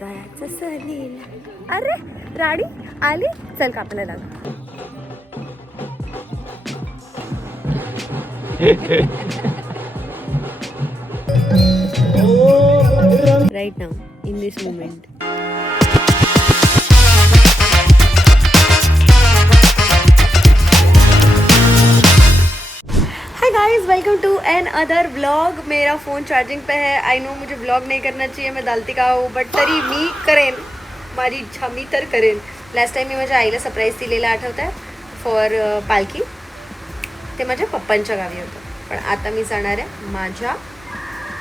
जायचं सहलीला. अरे राणी आली, चल कापायला लाग. Right now, in this moment. Hi guys, welcome to another vlog. मेरा फ़ोन चार्जिंग पे है. आई नो मुझे व्लॉग नाही करना चाहिए, मैं दालती का हूँ, बट तरी मी करेन, माझी इच्छा मी तर करेन. लास्ट टाइम मी माझ्या आईला सरप्राईज दिलेलं आठवतं आहे फॉर पालखी. ते माझ्या पप्पांच्या गावी होतं, पण आता मी जाणार आहे माझ्या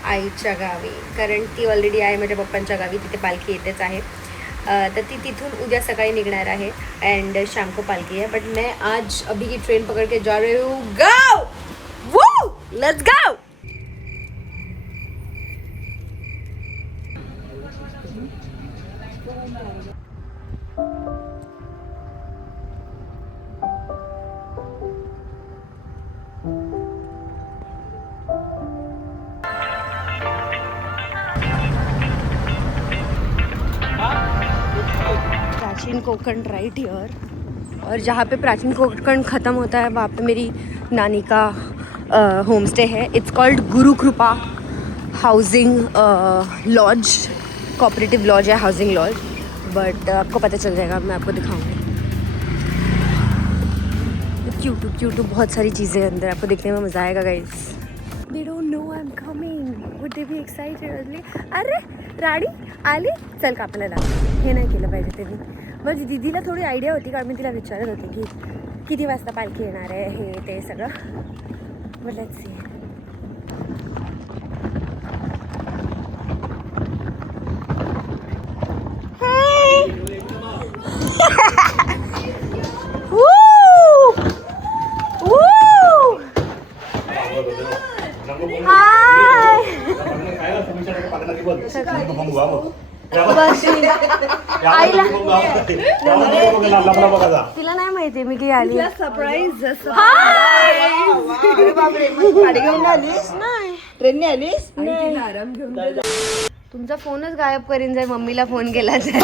आईच्या गावी, कारण ती ऑलरेडी आहे माझ्या पप्पांच्या गावी, तिथे पालखी येतेच आहे. तर ती तिथून उद्या सकाळी निघणार आहे एंड शाम को पालखी है. बट मैं आज अभी की ट्रेन पकड़ के जा रही हूँ. गो वो लेट्स गो. प्राचीन कोकण राइट हियर, और जहाँ पे प्राचीन कोकण ख़त्म होता है वहाँ पे मेरी नानी का होम स्टे है. इट्स कॉल्ड गुरु कृपा हाउसिंग लॉज, कोऑपरेटिव लॉज है, हाउसिंग लॉज. बट आपको पता चल जाएगा, मैं आपको दिखाऊंगी. क्यूट बहुत सारी चीज़ें अंदर, आपको देखने में मज़ा आएगा guys. They don't know I'm coming. Would they be excited? अरे राणी आली, चल कापायला लाग. हे नाही केलं पाहिजे त्यांनी. माझी दीदीला थोडी आयडिया होती, कारण मी तिला विचारत होते की किती वाजता पालखी येणार आहे, हे ते सगळं. But let's see. तिला नाही माहिती मी की आली. सरप्राईज. ट्रेनने आलीस? तुमचा फोनच गायब करीन जर मम्मीला फोन केला तर.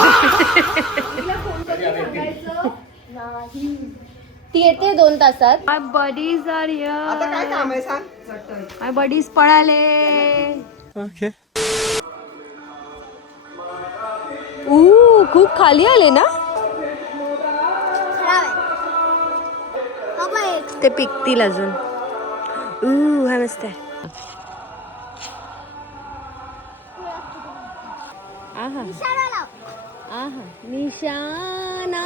ती येते 2 तासात. माय बडीज आर हियर. आता काय काम आहे सांग? माय बडीज पळाले. ओके. खूप खाली आले ना ते, पिकतील अजून. हा मस्त आहे. निशाणा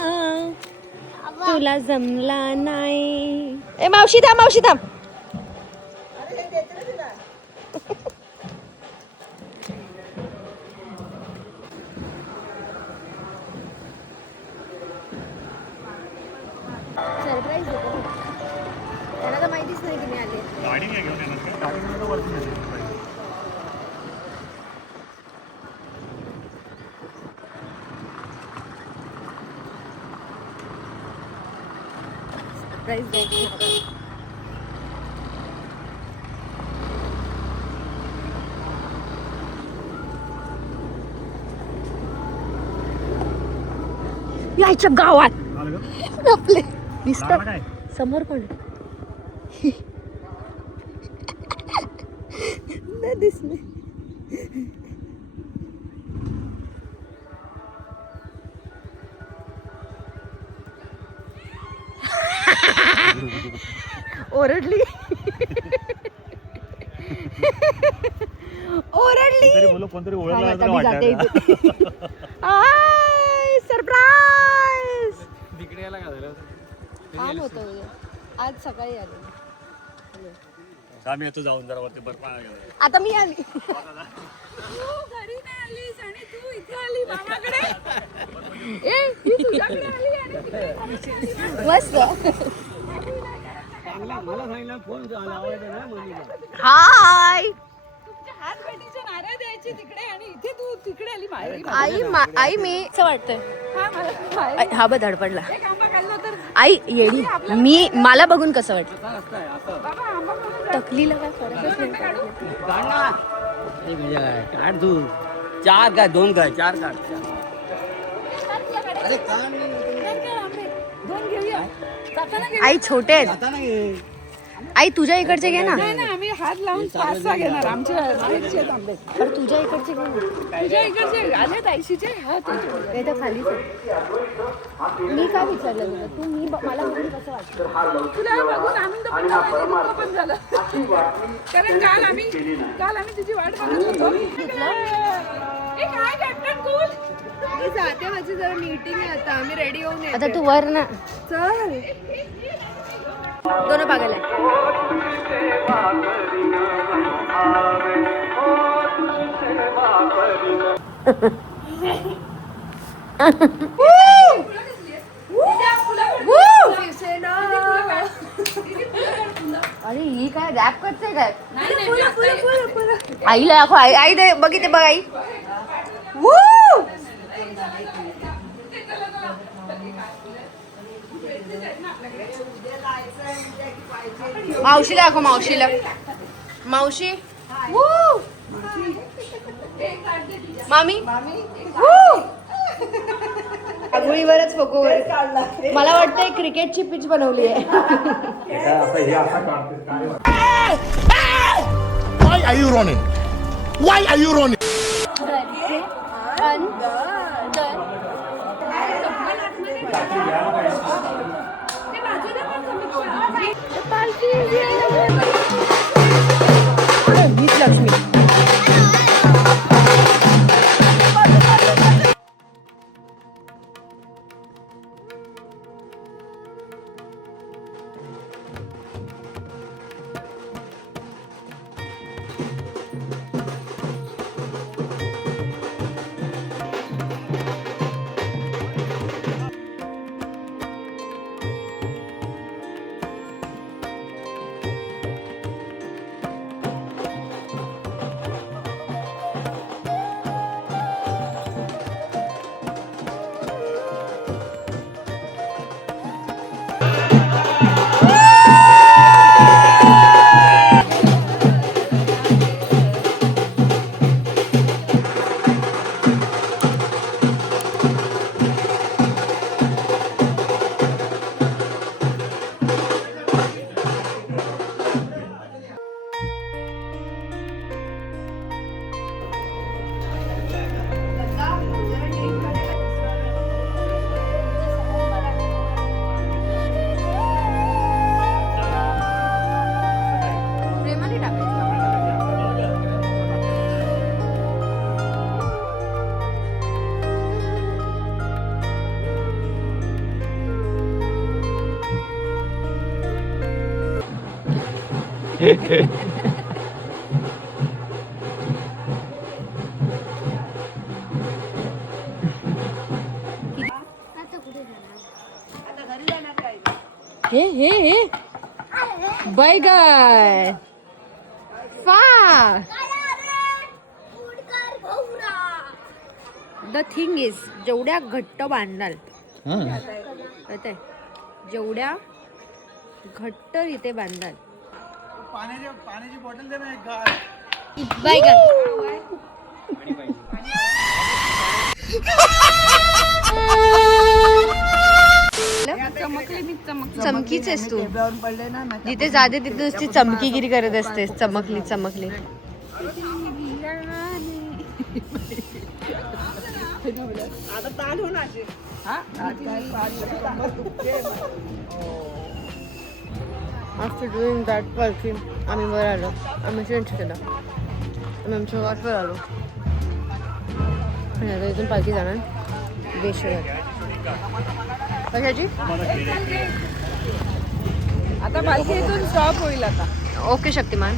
तुला जमला नाही. ए मावशी थांब, मावशी थांब. सरप्राईज देतो त्यांना, तर माहितीच नाही की मी आले. गाडी नाही घेऊन येणार का? गाडी घेऊन वरती येते. सरप्राईज द्यायची. यायच्या गावात आपले दिसतात समोर. कोण नाही दिसले. ओरडली. कोणतरी ओळखलं जाते. सरप्राईज. तिकडे यायला काय झालं? काम होतं उद्या, आज सकाळी आले. आम्ही येतो जाऊन जरा वरती बर्फ. आता मी आली. तू घरी नाही आलीस आणि तू इथे आली मामाकडे. ए ही तुझ्याकडे आली आणि तिकडे मस्त. मला सांगितलं फोन लावायचा ना मम्मीला. हाय. तुमच्या हात भेटीच्या नाऱ्या द्यायची तिकडे आणि इथे तू तिकडे आली माहेरी. आई मी असं वाटतंय. हा मला तू माहेरी हा बघ धडपडला. एक आंबा खाल्ला तर आई येडी. मी मला बघून कसं वाटलं. बाबा आंबा खाऊन जा. टकलीला काय फरकच नाही. काढ तू चार काय 2 काय 4 काय अरे दोन घेऊया जाताना घेऊ. आई छोटे आहेत. आता नाही आई तुझ्या इकडचे घे ना. नाही ना आम्ही हात लावून 5-6 घेणार आमच्या साईडचे आहेत आंबे. पण तुझ्या इकडचे घे ना. तुझ्या इकडचे आले 80चे हा ते ते तर खालीच आहे. मी काय विचारलं तुला तू मला बघून कसं वाटतं. तुला बघून आनंद पण झाला आणि दुःख पण झालं कारण काल आम्ही तुझी वाट बघत होतो. ए, काय कॅप्टन कूल मी जाते माझी जरा मीटिंग आहे आता आम्ही रेडी होऊन आता तू वर ना चल दोन पागल आहे. अरे ही काय रॅप करते काय आईला दाखव. आई दे बघितले बघ आई. मावशीला दाखव मावशीला. मावशी मामी आगोळीवरच फोको. मला वाटतं क्रिकेटची पिच बनवली आहे. Why are you running? Why are you running? हीच लक्ष्मी. हे हे हे बैगन फा. द थिंग इज जेवढ्या घट्ट बांधाल कळतंय जेवढ्या घट्ट इथे बांधाल पाण्याची बॉटल दे ना एक गाल. बैगन चमकीच आहेस तू. जिथे जाते तिथे नुसती चमकीगिरी करत असतेस. चमकली चमकली. आता ताण होणार आफ्टर डुईंग दॅट परफ्यूम आम्ही वर आलो. आम्ही चेंज केलं. आम्ही आमच्या वाटवर आलो. आणि आता इथून पालखी जाणार बेशगर. कशाची आता पालखी इथून स्टॉप होईल आता. ओके शक्तिमान.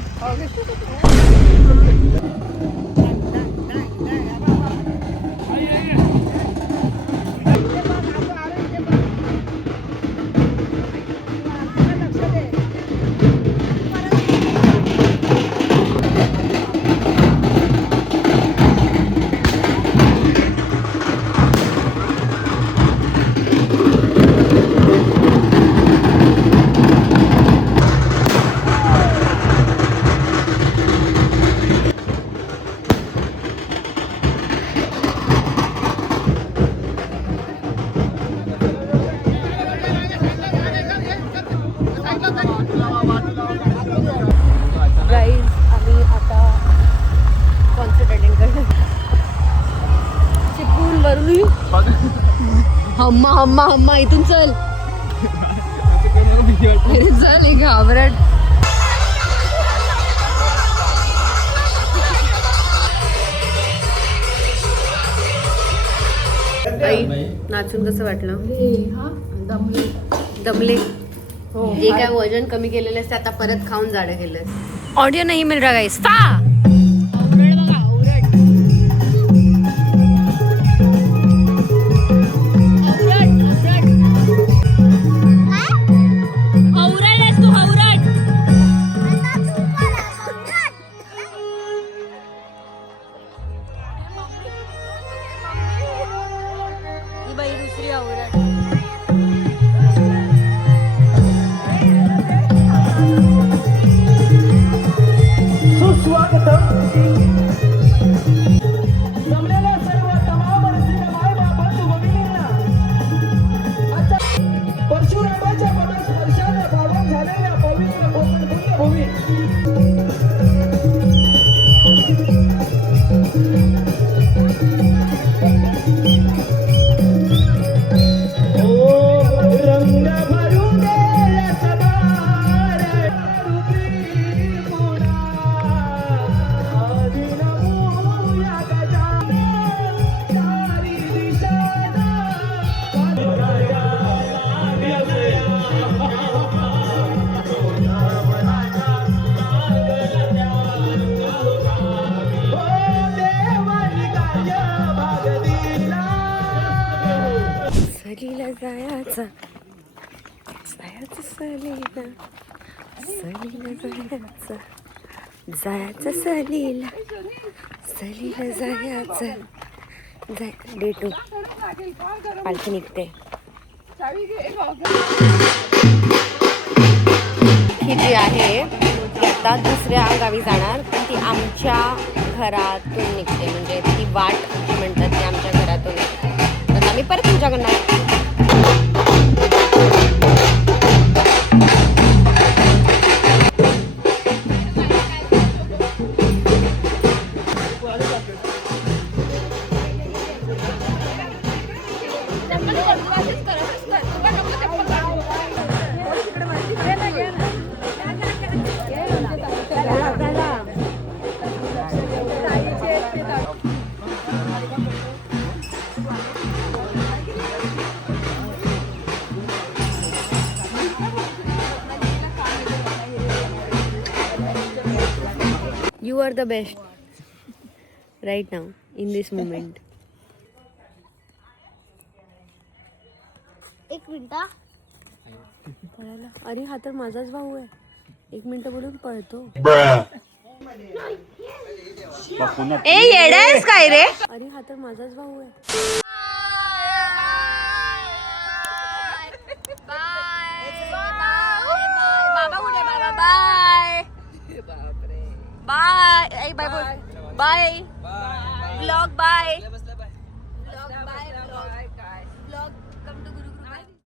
हम्मा हम्मा हम्मा इथून चल. अरे चल हे घाबरट. आई नाचून कसं वाटलं? दमले. जे काय वजन कमी केलेलं असते आता परत खाऊन जाडं केलं. ऑडिओ नाही मिल रहा गाइस. जमलेल्या सर्व तमाम रसिक मायबापांतू भगिनींना परशुरामाच्या पदस्पर्शाने पावन झालेल्या पवित्र कोकण पुण्यभूमी रंग भरून गेला सदार रूपी पुणा आदिनमूया गजानन चारी दिशाना देवानी काय भाग दिला सलीला जायचा सलीला जायचं सलीला जायचं डे 2 पालखी निघते. ही जी आहे ती आता दुसऱ्या गावी जाणार पण ती आमच्या घरातून निघते म्हणजे ती वाट म्हणतात ती आमच्या घरातून निघते. तर आम्ही परत तुमच्याकडनं You are the best right now in this moment. एक मिनिट पळायला. अरे हा तर माझाच भाऊ आहे. 1 मिनिट बोलून पळतो. ए येडायस काय रे? अरे हा तर माझाच भाऊ आहे. Bye bye bye bye vlog bye.